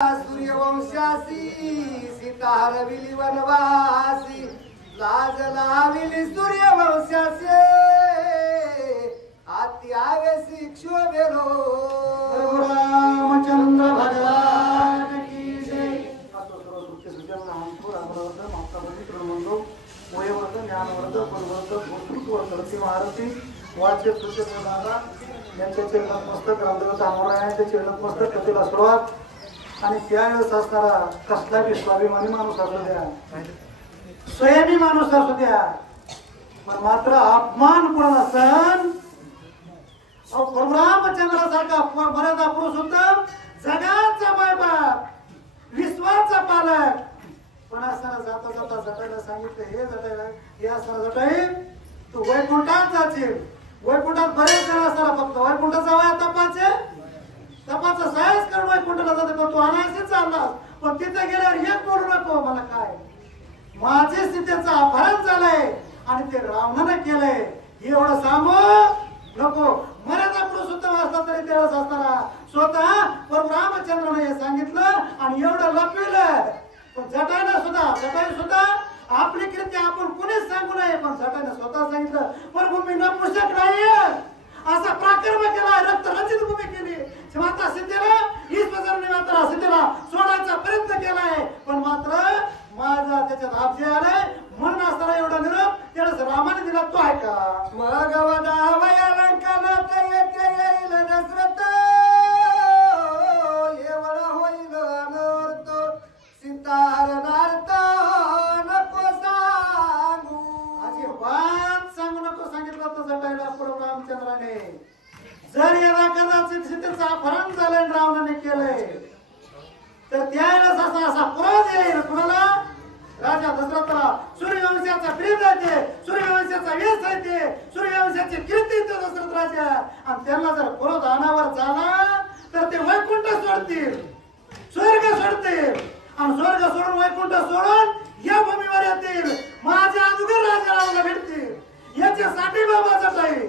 सूर्यवंशासी सीता हरविली वनवासी लाज लाविली सूर्यवंशासी आती आवेसी क्षोभेलो रामचंद्र भगवान की जय। असो सर्व सुखे सुजन नामपूर अमरावती मातावती क्रमंदो मोयवर्ध ज्ञानवर्ध गुणवर्ध भूतृत्व करती महारती वाचे सुखे दादा यांचे चरणत मस्तक रामदेवता अमरायांचे चरणत मस्तक कथेला सुरुवात आणि त्यावेळेस असणारा कसला बी स्वाभिमानी माणूस असू द्या स्वयंही माणूस असू द्या पण मात्र अपमान कोणाला सहन रामचंद्रासारखा मर्यादा पुरुषोत्तम जगाचा मायबाप विश्वाचा पालक पण असताना जाता जाता जटायला सांगितलं हे जटायला हे असताना जटाई तू वैकुंठात जाशील वैकुंठात बरेच जण असताना फक्त वैकुंठाचा वया तपाचा सायस करून वैकुंठाला जाते पण तू अनायसेच चाललास पण तिथे गेल्यावर एक बोलू नको मला काय माझे सीतेचं अपहरण झालंय आणि ते रावणाने केलंय एवढं सांगू नको मर्यादा पुरुषोत्तम असला तरी त्यावेळेस असताना स्वतः प्रभू रामचंद्राने हे सांगितलं आणि एवढं लपविलं पण जटाई सुद्धा आपली कृती आपण कुणीच सांगू नये पण जटाने स्वतः सांगितलं प्रभू मी नपुंसक नाहीये असा पराक्रम केला रक्त रंजित भूमी केली माता सीतेला ईश्वराने मात्र सीतेला सोडायचा प्रयत्न केलाय पण मात्र माझा त्याच्यात आपजे आलाय म्हणून असताना एवढा निरोप त्याला रामाने दिला तो आहे का मग वदावया लंकानात येते येईल दशरथ एवढा होईल अनर्थ सीताहरणार्थ नको सांगू अजिबात सांगू नको सांगितलं होतं जटायला प्रभू रामचंद्राने जर याला कदाचित सीतेचं अपहरण झालं रावणाने केलंय तर त्यावेळेस असा क्रोध येईल कुणाला राजा दशरथला सूर्यवंशाचा प्रीत आहे सूर्यवंशाचा वेश आहे सूर्यवंशाची कीर्ती दशरथ राजा आणि त्यांना जर क्रोध अनावर झाला तर ते वैकुंठ सोडतील स्वर्ग सोडतील आणि स्वर्ग सोडून वैकुंठ सोडून या भूमीवर येतील माझ्या अगोदर राजा रावला भेटतील याच्यासाठी बाबा जटाई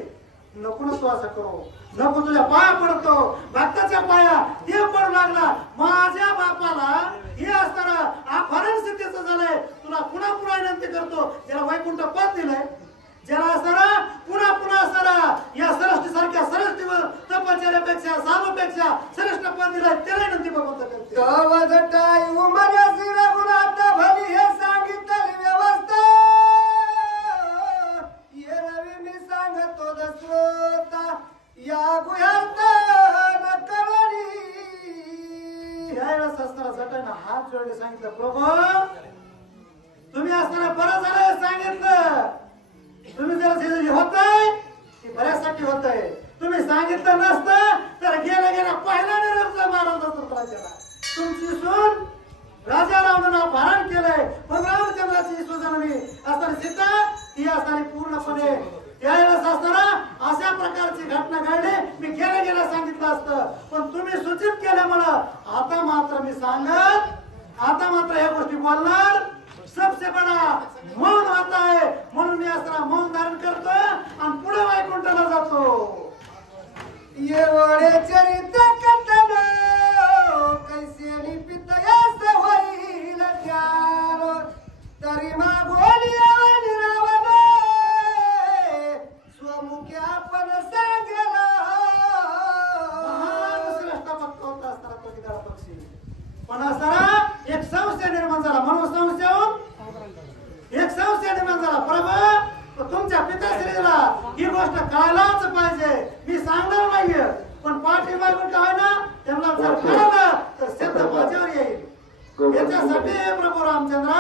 नको नको असं करू नको तुझ्या पाया पडतो भक्ताच्या पाया ते पडू लागला माझ्या बापाला हे असताना अपहरण सिद्धीचं झालंय तुला पुन्हा पुन्हा विनंती करतो ज्याला वैकुंठ पद दिलंय ज्याला असताना पुन्हा असताना या सरष्टी सारख्या सरष्टीवर तपश्चर्यापेक्षा साधूपेक्षा श्रेष्ठ पद दिलंय त्याला विनंती बघतो हे सांगितली व्यवस्था ये रवी मी सांगतो दशरथा या गुह्यात नकळणी यावेळेस असताना जटाने हात जोडले सांगितलं प्रभू तुम्ही असताना बरं झालं सांगितलं तुम्ही जर होतंय ते बऱ्यासाठी होतंय तुम्ही सांगितलं नसतं तर गेल्या पहिला निरोप मारत असतो राजाला तुमची सून राजा रावणाने अपहरण केलंय पण रामचंद्राची सुजनाने असताना सीता ती असताना पूर्णपणे त्यावेळेस असताना अशा प्रकारची घटना घडली मी गेल्या सांगितलं असतं पण तुम्ही सूचित केल्यामुळे आता मात्र या गोष्टी बोलणार सबसे बडा मौन होता है म्हणून मी असताना मौन धारण करतो आणि पुढे वैकुंठाला जातो ये वडे चरित कथन कैसे लिपित यास होईल त्यार तरी मागोली रावण स्वमुखी आपण सांगेला श्रेष्ठ भक्त होता असताना तो गिधाड पक्षी पण असताना एक संशय निर्माण झाला म्हणून संशय निर्माण झाला प्रभू तुमच्या पिताश्रीला ही गोष्ट कळायलाच पाहिजे मी सांगणार नाहीये पण पाठीमागून काय ना त्यांना जर कळलं तर सिद्ध माझ्यावर येईल याच्यासाठी प्रभू रामचंद्र